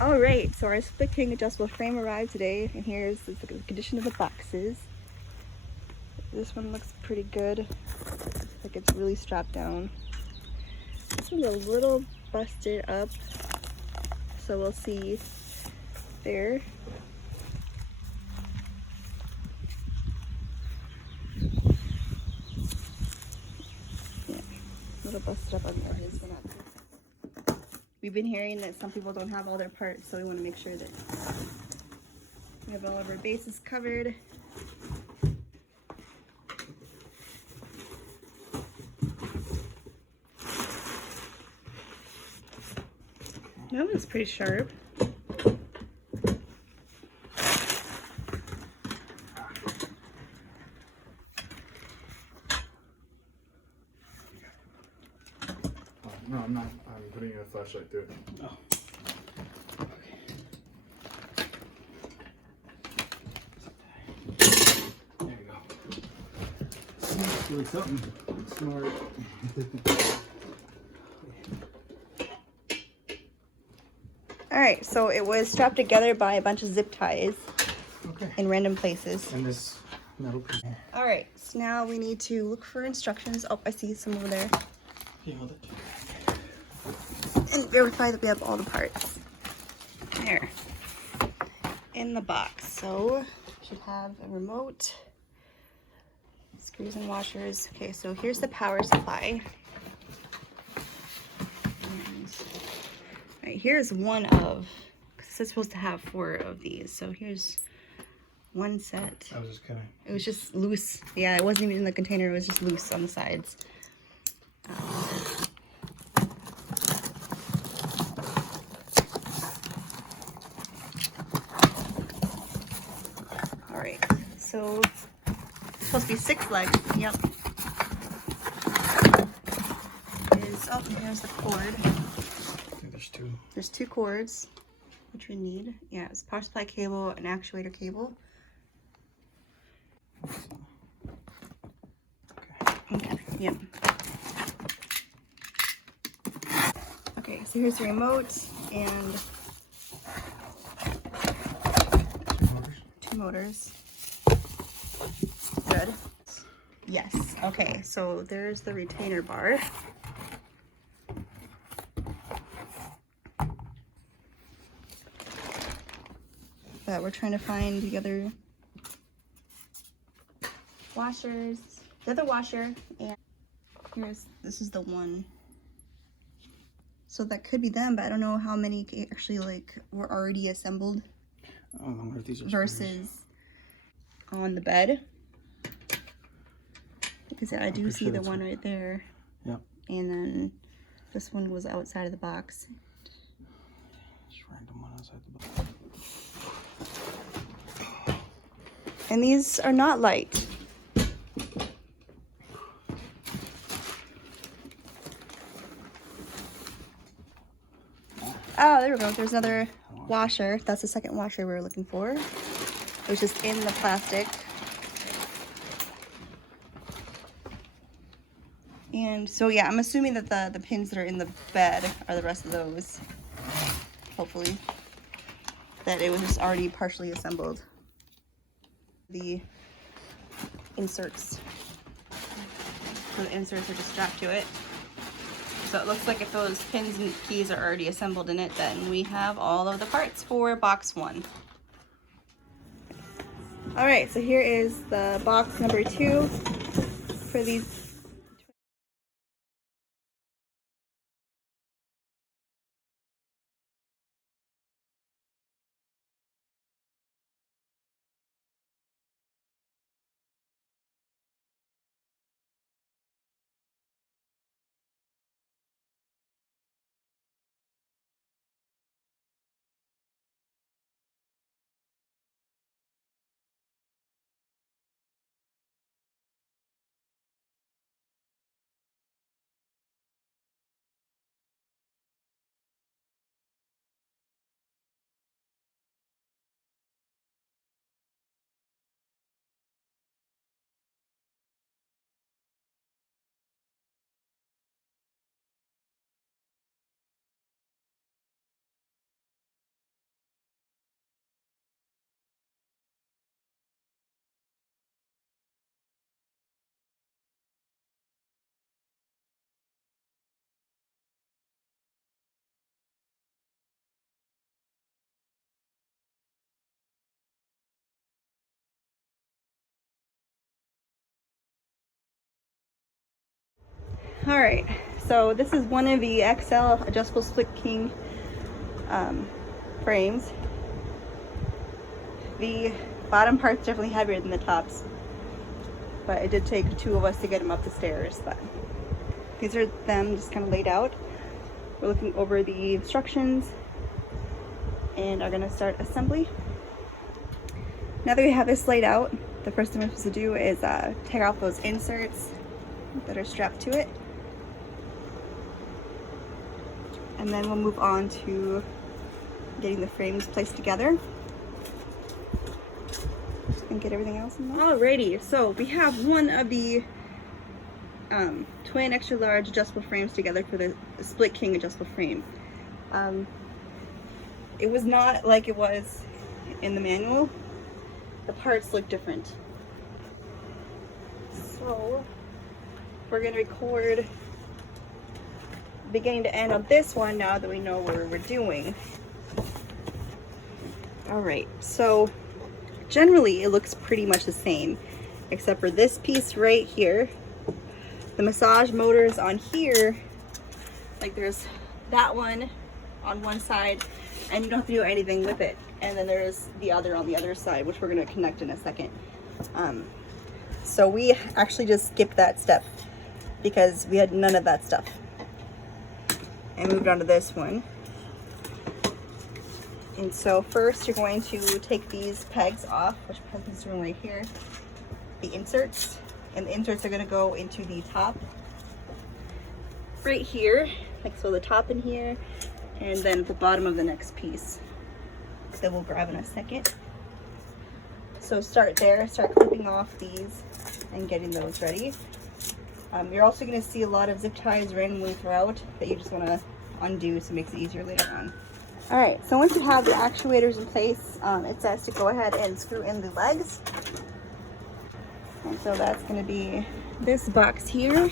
All right, so our split king adjustable frame arrived today, and here's the condition of the boxes. This one looks pretty good. Like it's really strapped down. This one's a little busted up, so we'll see there. Yeah, a little busted up on the edges. We've been hearing that some people don't have all their parts, so we want to make sure that we have all of our bases covered. That one's pretty sharp. No, I'm not. I'm putting a flashlight through it. Oh. There you go. Doing something smart. Alright, so it was strapped together by a bunch of zip ties in random places. And this metal piece. Alright, so now we need to look for instructions. Oh, I see some over there. Can you hold it? And verify that we have all the parts. There. In the box. So, should have a remote, screws and washers. Okay, so here's the power supply. Right, here's one of, because it's supposed to have 4 of these. So here's one set. I was just kidding. It was just loose. Yeah, it wasn't even in the container. It was just loose on the sides. All right, so it's supposed to be 6 legs. Yep. Oh, here's the cord. There's 2 cords, which we need. Yeah, it's power supply cable, an actuator cable. Okay, yep. Okay, so here's the remote and 2 motors. Good. Yes, okay, so there's the retainer bar. But we're trying to find the other washers, the other washer, and this is the one. So that could be them, but I don't know how many actually like were already assembled versus on the bed. Because I do see the one right there. Yep. And then this one was outside of the box. Just random one outside the box. And these are not light. Oh, there we go. There's another washer. That's the second washer we were looking for. It was just in the plastic. And so, yeah, I'm assuming that the pins that are in the bed are the rest of those. Hopefully. That it was just already partially assembled. The inserts. So the inserts are just strapped to it. So it looks like if those pins and keys are already assembled in it, then we have all of the parts for box 1. All right, so here is the box number 2 for these All right, so this is one of the XL adjustable split king frames. The bottom part's definitely heavier than the tops, but it did take two of us to get them up the stairs. But these are them just kind of laid out. We're looking over the instructions and are gonna start assembly. Now that we have this laid out, the first thing we're supposed to do is take off those inserts that are strapped to it. And then we'll move on to getting the frames placed together and get everything else in there. Alrighty, so we have one of the twin extra large adjustable frames together for the split king adjustable frame. It was not like it was in the manual. The parts look different. So we're gonna record beginning to end on this one now that we know what we're doing. All right, so generally it looks pretty much the same, except for this piece right here. The massage motors on here, like there's that one on one side, and you don't have to do anything with it. And then there's the other on the other side, which we're gonna connect in a second. So we actually just skipped that step because we had none of that stuff. And moved on to this one. And so first you're going to take these pegs off, which pegs is doing right here, the inserts, and the inserts are going to go into the top right here, like so, the top in here, and then the bottom of the next piece that we'll grab in a second. So start there, start clipping off these and getting those ready. You're also going to see a lot of zip ties randomly throughout that you just want to undo so it makes it easier later on. All right, so once you have the actuators in place, it says to go ahead and screw in the legs. And so that's going to be this box here.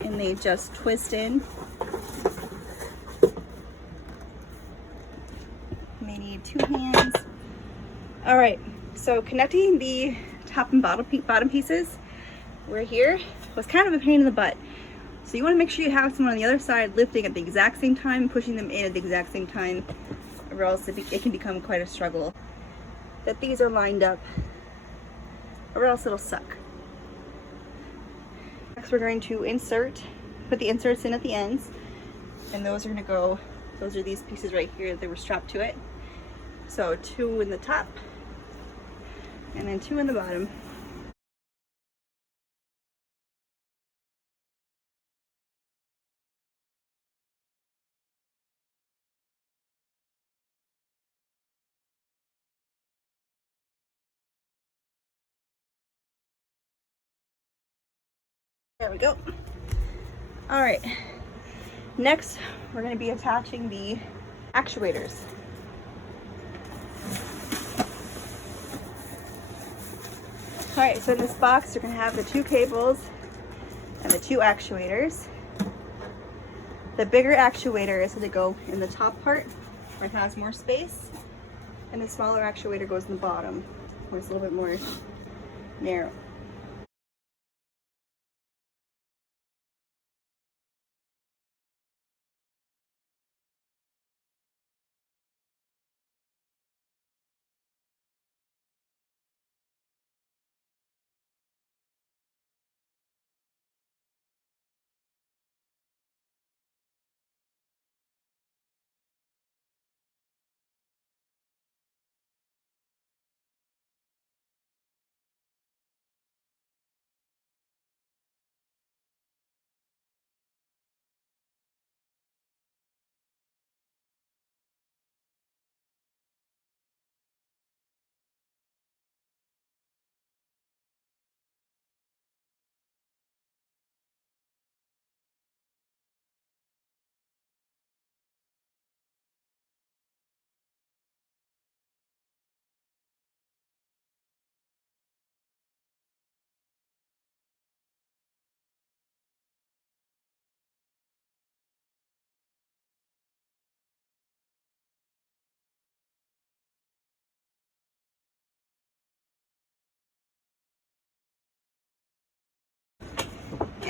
And they just twist in. You may need two hands. All right, so connecting the top and bottom pieces, we're here, was kind of a pain in the butt. So you want to make sure you have someone on the other side lifting at the exact same time, pushing them in at the exact same time, or else it can become quite a struggle. That these are lined up, or else it'll suck. Next we're going to put the inserts in at the ends, and those are going to go, those are these pieces right here that were strapped to it. So two in the top, and then two in the bottom. There we go. All right, next we're going to be attaching the actuators. All right, so in this box you're going to have the two cables and the two actuators. The bigger actuator is going to go in the top part where it has more space, and the smaller actuator goes in the bottom where it's a little bit more narrow.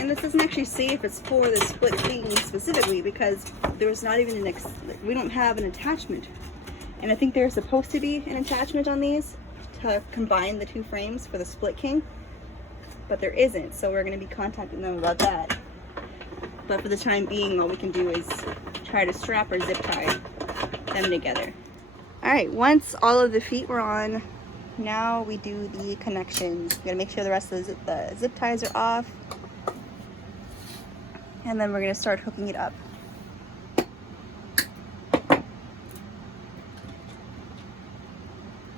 And this doesn't actually say if it's for the split thing specifically, because there's not even we don't have an attachment. And I think there's supposed to be an attachment on these to combine the two frames for the split king, but there isn't, so we're going to be contacting them about that. But for the time being, all we can do is try to strap or zip tie them together. Alright, once all of the feet were on, now we do the connections. We're going to make sure the rest of the zip ties are off, and then we're going to start hooking it up.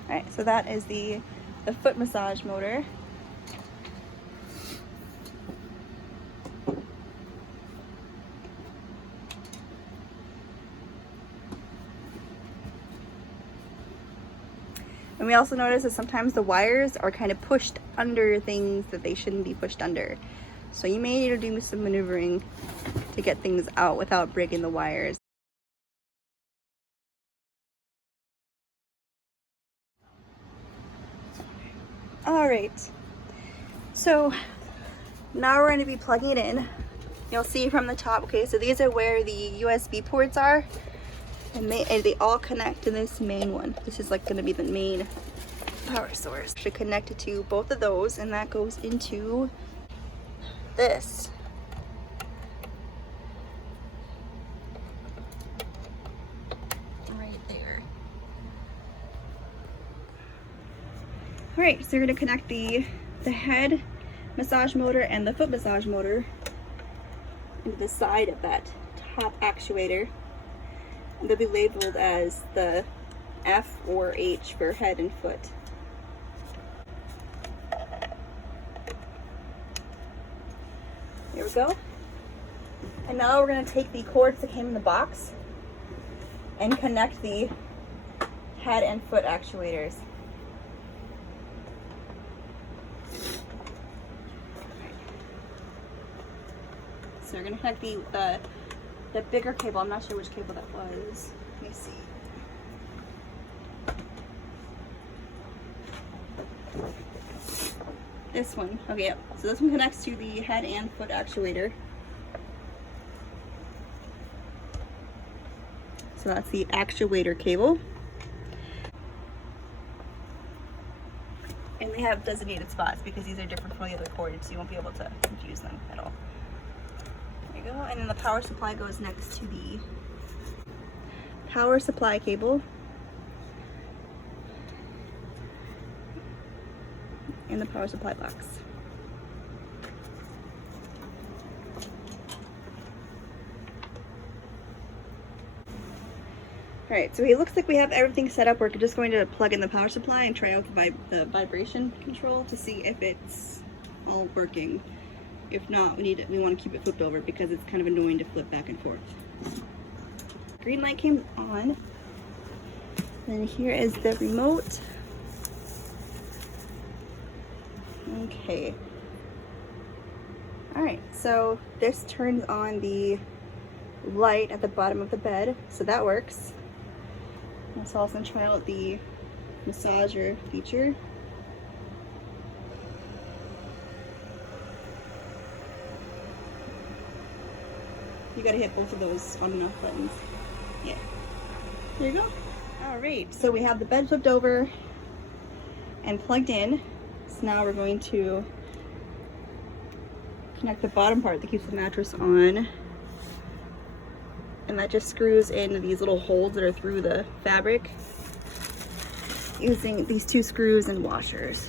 Alright, so that is the foot massage motor. And we also notice that sometimes the wires are kind of pushed under things that they shouldn't be pushed under. So you may need to do some maneuvering to get things out without breaking the wires. Alright, so now we're going to be plugging it in. You'll see from the top, okay, so these are where the USB ports are. And they all connect to this main one. This is like going to be the main power source. Should connect it to both of those, and that goes into this. Right there. Alright, so we're going to connect the head massage motor and the foot massage motor into the side of that top actuator. They'll be labeled as the F or H for head and foot. Here we go. And now we're going to take the cords that came in the box and connect the head and foot actuators. So we're going to connect the bigger cable. I'm not sure which cable that was. Let me see. This one. Okay, yep. So this one connects to the head and foot actuator. So that's the actuator cable. And they have designated spots because these are different from the other cords, so you won't be able to confuse them at all. There you go. And then the power supply goes next to the power supply cable. In the power supply box. Alright, so it looks like we have everything set up. We're just going to plug in the power supply and try out the vibration control to see if it's all working. If not, we want to keep it flipped over because it's kind of annoying to flip back and forth. Green light came on. Then here is the remote. Okay. Alright, so this turns on the light at the bottom of the bed, so that works. Let's also try out the massager feature. You gotta hit both of those on and off buttons. Yeah. There you go. Alright, so we have the bed flipped over and plugged in. So now we're going to connect the bottom part that keeps the mattress on. And that just screws in these little holes that are through the fabric using these two screws and washers.